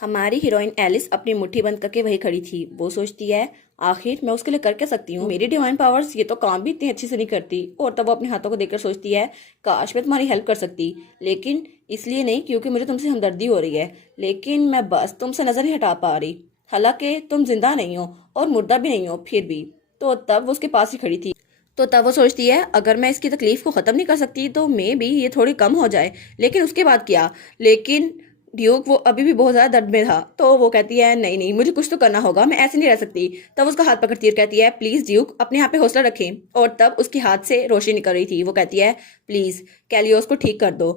हमारी heroine Alice अपनी मुट्ठी बंद करके वही खड़ी थी। वो सोचती है आखिर मैं उसके लिए कर क्या सकती हूँ, मेरी डिवाइन पावर्स ये तो काम भी इतनी अच्छी से नहीं करती। और तब वो अपने हाथों को देखकर सोचती है काश मैं तुम्हारी हेल्प कर सकती, लेकिन इसलिए नहीं क्योंकि मुझे तुमसे हमदर्दी हो रही है, लेकिन मैं बस तुमसे नजर ही हटा पा रही। हालांकि तुम जिंदा नहीं हो और मुर्दा भी नहीं हो फिर भी। तो तब वो उसके पास ही खड़ी थी। तो तब वो सोचती है अगर मैं इसकी तकलीफ को खत्म नहीं कर सकती तो मे भी ये थोड़ी कम हो जाए। लेकिन उसके बाद क्या, लेकिन ड्यूक वो अभी भी बहुत ज्यादा दर्द में था। तो वो कहती है नहीं नहीं मुझे कुछ तो करना होगा, मैं ऐसे नहीं रह सकती। तब उसका हाथ पकड़ती है और कहती है प्लीज ड्यूक अपने यहाँ पे हौसला रखें। और तब उसके हाथ से रोशनी निकल रही थी। वो कहती है प्लीज कैलियोस को ठीक कर दो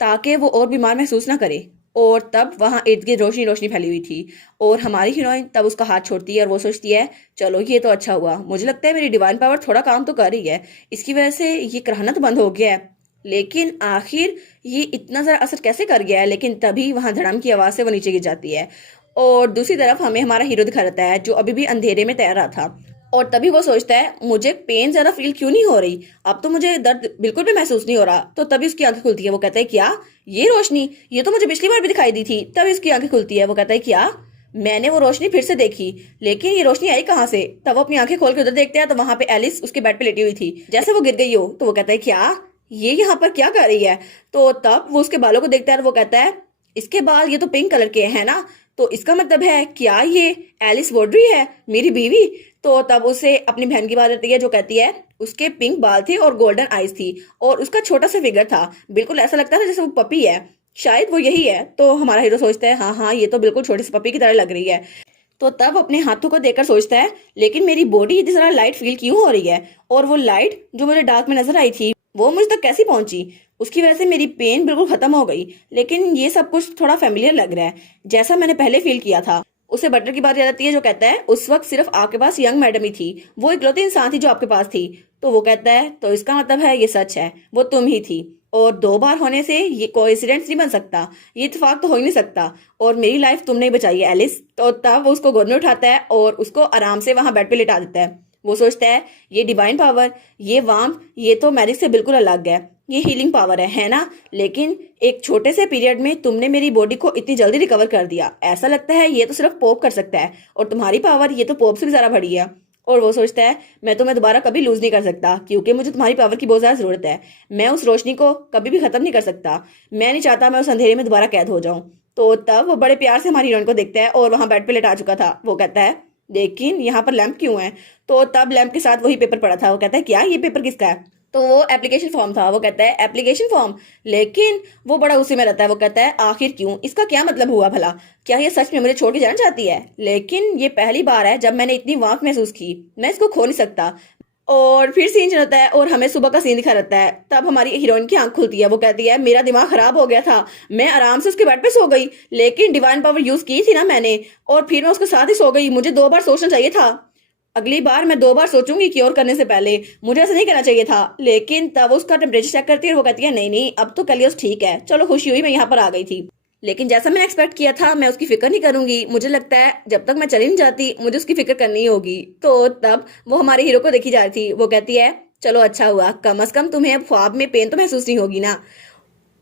ताकि वो और बीमार महसूस ना करे। और तब वहां इर्द गिर्द रोशनी रोशनी फैली हुई थी। और हमारी हीरोइन तब उसका हाथ छोड़ती है और वो सोचती है चलो ये तो अच्छा हुआ, मुझे लगता है मेरी डिवाइन पावर थोड़ा काम तो कर रही है, इसकी वजह से ये कराहना तो बंद हो गया है। लेकिन आखिर ये इतना जरा असर कैसे कर गया है। लेकिन तभी वहां धड़ाम की आवाज से वो नीचे गिर जाती है। और दूसरी तरफ हमें हमारा हीरो दिखा रहता है जो अभी भी अंधेरे में तैर रहा था। और तभी वो सोचता है मुझे पेन ज्यादा फील क्यों नहीं हो रही, अब तो मुझे दर्द बिल्कुल भी महसूस नहीं हो रहा। तो तभी उसकी आंखें खुलती है। वो कहता है क्या ये रोशनी, ये तो मुझे पिछली बार भी दिखाई दी थी। तभी उसकी आंखें खुलती है। वो कहता है क्या मैंने वो रोशनी फिर से देखी, लेकिन ये रोशनी आई कहाँ से। तब वो अपनी आंखें खोल के उधर देखते हैं तो वहां पे एलिस उसके बेड पे लेटी हुई थी जैसे वो गिर गई हो। तो वो कहता है क्या ये यहाँ पर क्या कर रही है। तो तब वो उसके बालों को देखता है और वो कहता है इसके बाल ये तो पिंक कलर के है ना, तो इसका मतलब है क्या ये एलिस वॉड्री है मेरी बीवी। तो तब उसे अपनी बहन की बात आती है जो कहती है उसके पिंक बाल थे और गोल्डन आईज थी और उसका छोटा सा फिगर था, बिल्कुल ऐसा लगता था जैसे वो पपी है, शायद वो यही है। तो हमारा हीरो सोचता है हाँ हाँ ये तो बिल्कुल छोटी सी पपी की तरह लग रही है। तो तब अपने हाथों को देखकर सोचता है लेकिन मेरी बॉडी इतनी सारा लाइट फील क्यों हो रही है, और वो लाइट जो मुझे डार्क में नजर आई थी वो मुझ तक कैसी पहुंची, उसकी वजह से मेरी पेन बिल्कुल खत्म हो गई। लेकिन ये सब कुछ थोड़ा फेमिलियर लग रहा है जैसा मैंने पहले फील किया था। उसे बटर की बात याद आती है जो कहता है उस वक्त सिर्फ आपके पास यंग मैडम ही थी, वो इकलौती इंसान थी जो आपके पास थी। तो वो कहता है तो इसका मतलब है ये सच है, वो तुम ही थी, और दो बार होने से ये कोइंसिडेंस नहीं बन सकता, ये इत्तेफाक तो हो ही नहीं सकता, और मेरी लाइफ तुमने ही बचाई है एलिस। तो तब वो उसको गोद में उठाता है और उसको आराम से वहां बेड पे लिटा देता है। वो सोचता है ये डिवाइन पावर, ये वार्म, ये तो मैजिक से बिल्कुल अलग है, ये हीलिंग पावर है ना। लेकिन एक छोटे से पीरियड में तुमने मेरी बॉडी को इतनी जल्दी रिकवर कर दिया, ऐसा लगता है ये तो सिर्फ पोप कर सकता है, और तुम्हारी पावर ये तो पोप से भी ज्यादा बड़ी है। और वो सोचता है मैं तुम्हें दोबारा कभी लूज नहीं कर सकता क्योंकि मुझे तुम्हारी पावर की बहुत ज्यादा जरूरत है, मैं उस रोशनी को कभी भी खत्म नहीं कर सकता, मैं नहीं चाहता मैं उस अंधेरे में दोबारा कैद हो जाऊं। तो तब वो बड़े प्यार से हमारी हीरोइन को देखता है और वहां बेड पे लेटा चुका था। वो कहता है लेकिन यहाँ पर लैंप क्यों है। तो तब लैंप के साथ वही पेपर पड़ा था। वो कहता है क्या ये पेपर किसका है। तो वो एप्लीकेशन फॉर्म था। वो कहता है एप्लीकेशन फॉर्म, लेकिन वो बड़ा उसी में रहता है। वो कहता है आखिर क्यों, इसका क्या मतलब हुआ भला, क्या ये सच में मुझे छोड़ के जाना चाहती है। लेकिन ये पहली बार है जब मैंने इतनी वांग महसूस की, मैं इसको खो नहीं सकता। और फिर सीन चलता है और हमें सुबह का सीन दिखा रहता है। तब हमारी हीरोइन की आंख खुलती है। वो कहती है मेरा दिमाग खराब हो गया था, मैं आराम से उसके बेड पे सो गई, लेकिन डिवाइन पावर यूज की थी ना मैंने, और फिर मैं उसके साथ ही सो गई, मुझे दो बार सोचना चाहिए था, अगली बार मैं दो बार सोचूंगी कि और करने से पहले, मुझे ऐसा नहीं करना चाहिए था। लेकिन तब उसका टेम्परेचर चेक करती है और वो कहती है नहीं नहीं अब तो कलियस ठीक है, चलो खुशी हुई मैं यहाँ पर आ गई थी, लेकिन जैसा मैंने एक्सपेक्ट किया था मैं उसकी फिक्र नहीं करूंगी, मुझे लगता है जब तक मैं चली नहीं जाती मुझे उसकी फिक्र करनी ही होगी। तो तब वो हमारे हीरो को देखी जा रही थी। वो कहती है चलो अच्छा हुआ, कम अज कम तुम्हें अब ख्वाब में पेन तो महसूस नहीं होगी ना।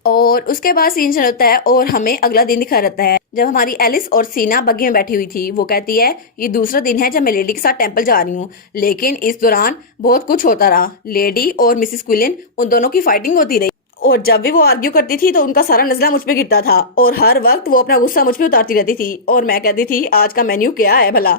और उसके बाद सीन चलता है और हमें अगला दिन दिखा रहता है जब हमारी एलिस और सीना बग्गी में बैठी हुई थी। वो कहती है ये दूसरा दिन है जब मैं लेडी के साथ टेंपल जा रही हूँ, लेकिन इस दौरान बहुत कुछ होता रहा, लेडी और मिसिस क्विलिन उन दोनों की फाइटिंग होती रही, और जब भी वो आर्ग्यू करती थी तो उनका सारा नजला मुझ पे गिरता था, और हर वक्त वो अपना गुस्सा मुझ पे उतारती रहती थी, और मैं कहती थी आज का मेन्यू क्या है भला।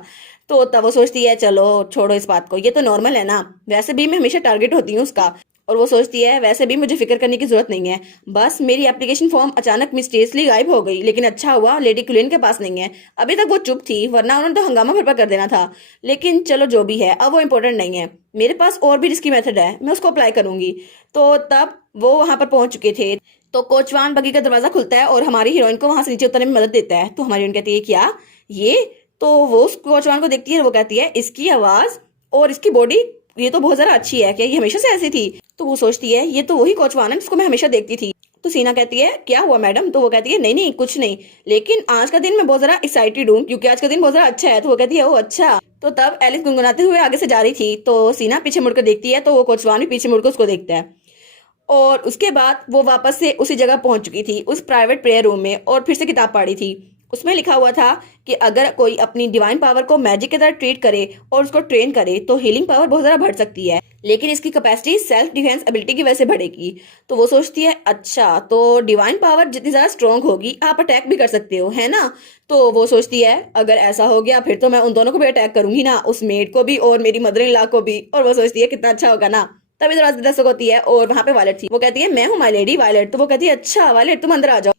तो तब वो सोचती है चलो छोड़ो इस बात को, ये तो नॉर्मल है ना, वैसे भी मैं हमेशा टारगेट होती हूँ उसका। और वो सोचती है वैसे भी मुझे फिक्र करने की जरूरत नहीं है, बस मेरी एप्लीकेशन फॉर्म अचानक मिस्टीरियसली गायब हो गई, लेकिन अच्छा हुआ लेडी क्लिन के पास नहीं है, अभी तक वो चुप थी वरना उन्होंने तो हंगामा भरपा कर देना था। लेकिन चलो जो भी है अब वो इम्पोर्टेंट नहीं है, मेरे पास और भी रिस्की मेथड है, मैं उसको अप्लाई करूंगी। तो तब वो वहां पर पहुंच चुके थे। तो कोचवान बगी का दरवाजा खुलता है और हमारी हीरोइन को वहां से नीचे उतरने में मदद देता है। तो हमारी हीरोइन कहती है क्या ये, तो वो उस कोचवान को देखती है, वो कहती है इसकी आवाज और इसकी बॉडी ये तो बहुत ज्यादा अच्छी है, क्या ये हमेशा से ऐसी थी। तो वो सोचती है ये तो वही कोचवान है जिसको मैं हमेशा देखती थी। तो सीना कहती है क्या हुआ मैडम। तो वो कहती है नहीं नहीं कुछ नहीं, लेकिन आज का दिन मैं बहुत ज्यादा एक्साइटेड हूँ क्योंकि आज का दिन बहुत ज्यादा अच्छा है। तो वो कहती है ओ अच्छा। तो तब एलिस गुनगुनाते हुए आगे से जा रही थी, तो सीना पीछे मुड़कर देखती है, तो वो कोचवान भी पीछे मुड़कर उसको देखता है। और उसके बाद वो वापस से उसी जगह पहुंच चुकी थी उस प्राइवेट प्रेयर रूम में, और फिर से किताब पढ़ी थी। उसमें लिखा हुआ था कि अगर कोई अपनी डिवाइन पावर को मैजिक की तरह ट्रीट करे और उसको ट्रेन करे तो हीलिंग पावर बहुत ज्यादा बढ़ सकती है, लेकिन इसकी कैपेसिटी सेल्फ डिफेंस एबिलिटी की वजह से बढ़ेगी। तो वो सोचती है अच्छा, तो डिवाइन पावर जितनी ज्यादा स्ट्रांग होगी आप अटैक भी कर सकते हो, है ना। तो वो सोचती है अगर ऐसा हो गया फिर तो मैं उन दोनों को भी अटैक करूंगी ना, उस मेड को भी और मेरी मदर इन लॉ को भी। और वो सोचती है कितना अच्छा होगा ना। तभी दरवाजे दस्तक होती है और वहां पे वायलेट थी। वो कहती है मैं हूँ माय लेडी वायलेट। तो वो कहती है अच्छा वायलेट तुम अंदर आ जाओ।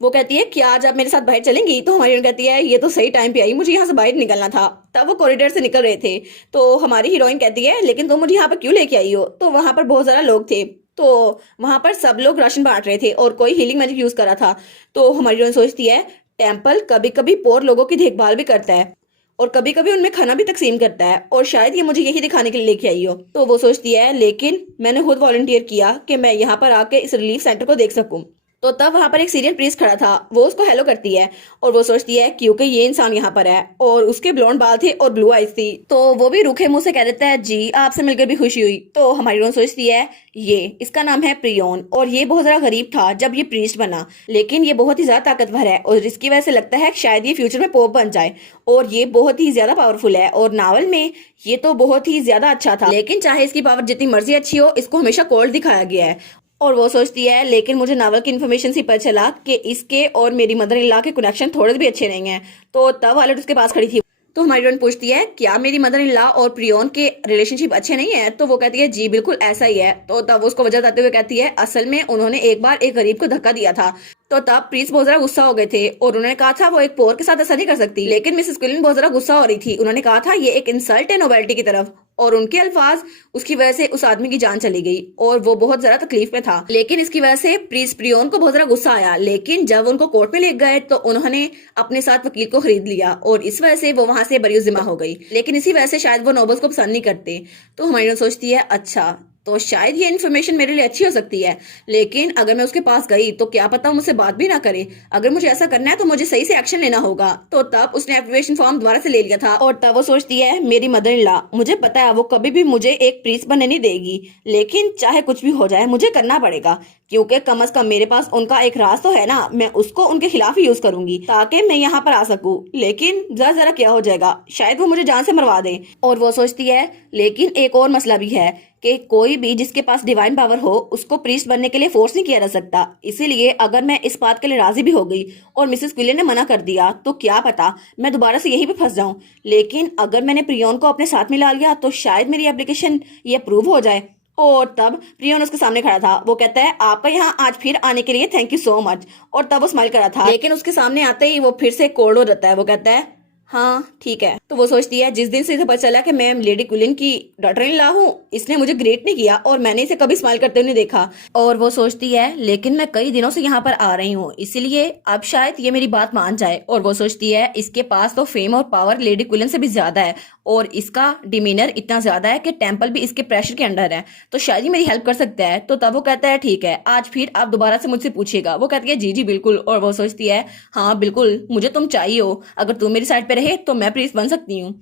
वो कहती है क्या आज आप मेरे साथ बाहर चलेंगी। तो हमारी हीरोइन कहती है ये तो सही टाइम पे आई, मुझे यहाँ से बाहर निकलना था। तब वो कॉरिडोर से निकल रहे थे तो हमारी हीरोइन कहती है लेकिन तुम मुझे यहाँ पर क्यों लेके आई हो। तो वहां पर बहुत सारा लोग थे, तो वहां पर सब लोग राशन बांट रहे थे और कोई हीलिंग मैजिक यूज कर रहा था। तो हमारी हीरोइन सोचती है टेम्पल कभी कभी पोर लोगों की देखभाल भी करता है और कभी कभी उनमें खाना भी तकसीम करता है और शायद ये मुझे यही दिखाने के लिए लेके आई हो। तो वो सोचती है लेकिन मैंने खुद वॉलंटियर किया कि मैं यहाँ पर आके इस रिलीफ सेंटर को देख सकूं। तो तब वहां पर एक सीरियन प्रीस्ट खड़ा था, वो उसको हेलो करती है और वो सोचती है क्योंकि ये इंसान यहाँ पर है और उसके ब्लॉन्ड बाल थे और ब्लू आईज थी। तो वो भी रूखे मुंह से कह देता है जी आपसे मिलकर भी खुशी हुई। तो हमारी हीरोइन सोचती है ये इसका नाम है प्रियोन और ये बहुत ज्यादा गरीब था जब ये प्रीस्ट बना, लेकिन ये बहुत ही ज्यादा ताकतवर है और इसकी वजह से लगता है कि शायद ये फ्यूचर में पोप बन जाए और ये बहुत ही ज्यादा पावरफुल है। और नावल में ये तो बहुत ही ज्यादा अच्छा था, लेकिन चाहे इसकी पावर जितनी मर्जी अच्छी हो इसको हमेशा कोल्ड दिखाया गया है। और वो सोचती है लेकिन मुझे नावल की इन्फॉर्मेशन से पता चला कि इसके और मेरी मदर इन लॉ के कनेक्शन थोड़े भी अच्छे नहीं हैं। तो तब वालेट उसके पास खड़ी थी। तो हमारी हीरोइन पूछती है क्या मेरी मदर इन लॉ और प्रियोन के रिलेशनशिप अच्छे नहीं है। तो वो कहती है जी बिल्कुल ऐसा ही है। तो तब वो उसको वजह बताते हुए कहती है असल में उन्होंने एक बार एक गरीब को धक्का दिया था। तो तब प्रीस्ट बहुत ज्यादा गुस्सा हो गए थे और उन्होंने कहा था वो एक पोर के साथ ऐसा नहीं कर सकती, लेकिन मिसेस क्विलन बहुत ज्यादा गुस्सा हो रही थी। उन्होंने कहा था ये एक इंसल्ट है नोबेलिटी की तरफ और उनके अल्फाज उसकी वजह से उस आदमी की जान चली गई और वो बहुत ज्यादा तकलीफ में था। लेकिन इसकी वजह से प्रीस्ट प्रियोन को बहुत ज्यादा गुस्सा आया, लेकिन जब उनको कोर्ट में ले गए तो उन्होंने अपने साथ वकील को खरीद लिया और इस वजह से वो वहां से बरीउज़िमा हो गई। लेकिन इसी वजह से शायद वो नोबल्स को पसंद नहीं करते। तो हमारी सोचती है अच्छा तो शायद ये इन्फॉर्मेशन मेरे लिए अच्छी हो सकती है, लेकिन अगर मैं उसके पास गई तो क्या पता मुझसे बात भी ना करे। अगर मुझे ऐसा करना है तो मुझे सही से एक्शन लेना होगा। तो तब उसने एप्लीकेशन फॉर्म दोबारा से ले लिया था और तब वो सोचती है मेरी मदर इन लॉ मुझे पता है वो कभी भी मुझे एक प्रीस्ट बनने नहीं देगी, लेकिन चाहे कुछ भी हो जाए मुझे करना पड़ेगा क्योंकि कम से कम मेरे पास उनका एक राज तो है ना। मैं उसको उनके खिलाफ ही यूज करूंगी ताकि मैं यहाँ पर आ सकूं, लेकिन जरा जरा क्या हो जाएगा, शायद वो मुझे जान से मरवा दे। और वो सोचती है लेकिन एक और मसला भी है कि कोई भी जिसके पास डिवाइन पावर हो उसको प्रीस्ट बनने के लिए फोर्स नहीं किया जा सकता। इसीलिए अगर मैं इस बात के लिए राजी भी हो गई और मिसेस क्विलन ने मना कर दिया तो क्या पता मैं दोबारा से यहीं पे फंस जाऊं। लेकिन अगर मैंने प्रियोन को अपने साथ मिला लिया तो शायद मेरी एप्लीकेशन ये अप्रूव हो जाए। और तब प्रियोन उसके सामने खड़ा था। वो कहता है आपका यहाँ आज फिर आने के लिए थैंक यू सो मच। और तब वो स्माइल कर रहा था, लेकिन उसके सामने आते ही वो फिर से कोल्ड हो जाता है। वो कहता है हाँ ठीक है। तो वो सोचती है जिस दिन से इसे पता चला कि मैं लेडी क्विलन की डॉटर इन लॉ हूँ इसने मुझे ग्रेट नहीं किया और मैंने इसे कभी स्माइल करते हुए नहीं देखा। और वो सोचती है लेकिन मैं कई दिनों से यहाँ पर आ रही हूँ इसलिए अब शायद ये मेरी बात मान जाए। और वो सोचती है इसके पास तो फेम और पावर लेडी क्विलन से भी ज्यादा है और इसका डिमीनर इतना ज्यादा है कि टेम्पल भी इसके प्रेशर के अंडर है, तो शायद ही मेरी हेल्प कर सकता है। तो तब वो कहता है ठीक है आज फिर आप दोबारा से मुझसे पूछिएगा। वो कहती है जी जी बिल्कुल। और वो सोचती है हाँ बिल्कुल मुझे तुम चाहिए हो, अगर तुम मेरी साइड पे रहे तो मैं प्रीस्ट बन सकती हूँ।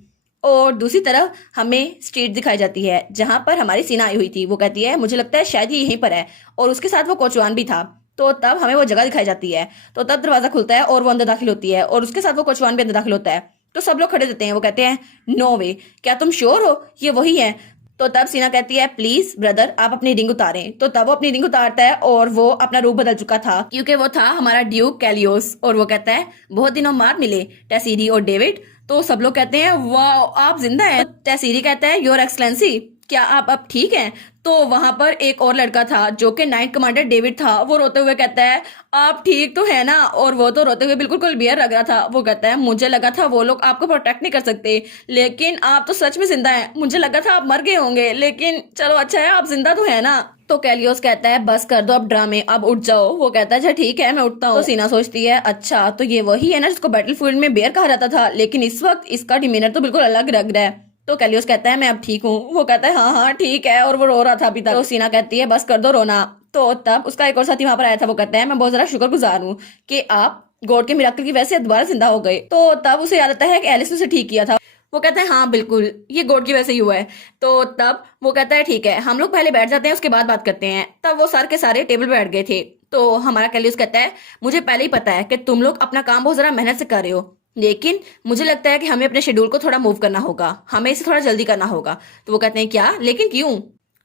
और दूसरी तरफ हमें स्ट्रीट दिखाई जाती है जहां पर हमारी सीना आई हुई थी। वो कहती है मुझे लगता है शायद ये यहीं पर है और उसके साथ वो कोचवान भी था। तो तब हमें वो जगह दिखाई जाती है। तो तब दरवाजा खुलता है और वो अंदर दाखिल होती है और उसके साथ वो कोचवान भी अंदर दाखिल होता है। तो सब लोग खड़े रहते हैं। वो कहते हैं नो वे, क्या तुम श्योर हो ये वही है। तो तब सीना कहती है प्लीज ब्रदर आप अपनी रिंग उतारें। तो तब वो अपनी रिंग उतारता है और वो अपना रूप बदल चुका था क्योंकि वो था हमारा ड्यूक कैलियोस। और वो कहता है बहुत दिनों बाद मिले टेसीरी और डेविड। तो सब लोग कहते हैं वाह आप जिंदा हैं। टेसीरी कहता है योर एक्सलेंसी क्या आप अब ठीक हैं। तो वहां पर एक और लड़का था जो कि नाइट कमांडर डेविड था। वो रोते हुए कहता है आप ठीक तो है ना। और वो तो रोते हुए बिल्कुल कोलबियर लग रहा था। वो कहता है मुझे लगा था वो लोग आपको प्रोटेक्ट नहीं कर सकते, लेकिन आप तो सच में जिंदा हैं। मुझे लगा था आप मर गए होंगे, लेकिन चलो अच्छा है आप जिंदा तो है ना। तो कैलियोस कहता है बस कर दो अब ड्रामे, अब उठ जाओ। वो कहता है अच्छा ठीक है मैं उठता हूँ। तो सीना सोचती है अच्छा तो ये वही है ना जिसको बैटलफील्ड में बेयर कहा जाता था, लेकिन इस वक्त इसका डिमीनर तो बिल्कुल अलग लग रहा है। तो कैलियोस कहता है मैं अब ठीक हूँ। वो कहता है हाँ हाँ ठीक है, और वो रो रहा था अभी तक। तो सीना कहती है बस कर दो रोना। तो तब उसका एक और साथी वहां पर आया था। वो कहता है मैं बहुत ज्यादा शुक्रगुजार हूँ कि आप गॉड के मिराकल की वजह से दोबारा जिंदा हो गए। तो तब उसे याद आता है कि एलिस ने उसे ठीक किया था। वो कहता है हाँ बिल्कुल ये गॉड की वजह से ही हुआ है। तो तब वो कहता है ठीक है हम लोग पहले बैठ जाते हैं उसके बाद बात करते हैं। तब वो सारे के सारे टेबल पर बैठ गए थे। तो हमारा कैलियस कहता है मुझे पहले ही पता है कि तुम लोग अपना काम बहुत ज़रा मेहनत से कर रहे हो, लेकिन मुझे लगता है कि हमें अपने शेड्यूल को थोड़ा मूव करना होगा, हमें इसे थोड़ा जल्दी करना होगा। तो वो कहते हैं क्या, लेकिन क्यों?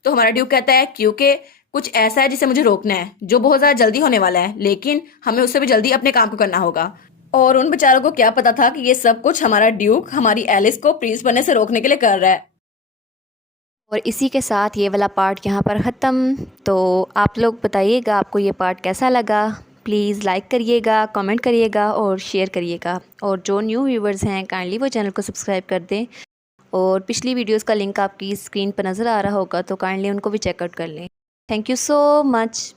तो हमारा ड्यूक कहता है क्योंकि कुछ ऐसा है जिसे मुझे रोकना है, जो बहुत ज़्यादा जल्दी होने वाला है, लेकिन हमें उससे भी जल्दी अपने काम को करना होगा। और उन बेचारों को क्या पता था कि ये सब कुछ हमारा ड्यूक हमारी एलिस को प्रिंस बनने से रोकने के लिए कर रहा है। और इसी के साथ ये वाला पार्ट यहाँ पर ख़त्म। तो आप लोग बताइएगा आपको ये पार्ट कैसा लगा। प्लीज़ लाइक करिएगा, कमेंट करिएगा और शेयर करिएगा। और जो न्यू व्यूवर्स हैं काइंडली वो चैनल को सब्सक्राइब कर दें। और पिछली वीडियोस का लिंक आपकी स्क्रीन पर नज़र आ रहा होगा, तो काइंडली उनको भी चेकआउट कर लें। Thank you so much.